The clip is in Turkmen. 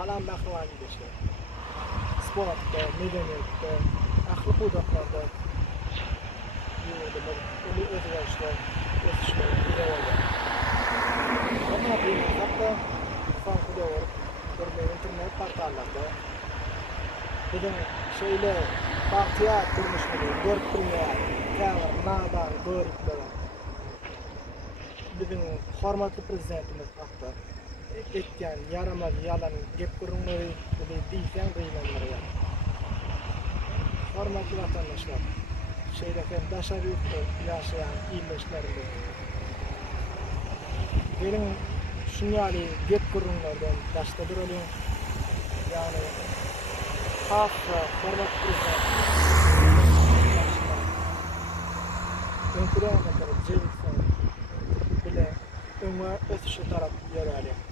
salam bahriwani deşe. Sportda, medeniyetde, ahli hudutlarda ulu özgürlükler, ösüşler, ideologiya. Ama bir hatta farklı doğru, bir internet portallarda bizim şeyle bahtiyar durmuşları, görüp durmayan, tağır, nadan, görükler. Bizim hormatly prezidentimiz haqda etken yaramaz yalan gep gurunları diýsen gıýlanmary. Hormatly vatandaşlar, şeýdeki daşary ýurtda ýaşaýan ilmeşlerimiz. Gelin şunýaly gep gurunlardan daşda duralım. Yani hafta hormatly prezident. Öňküden kadar jeysen bile öňe ösüşe tarap ýörelim.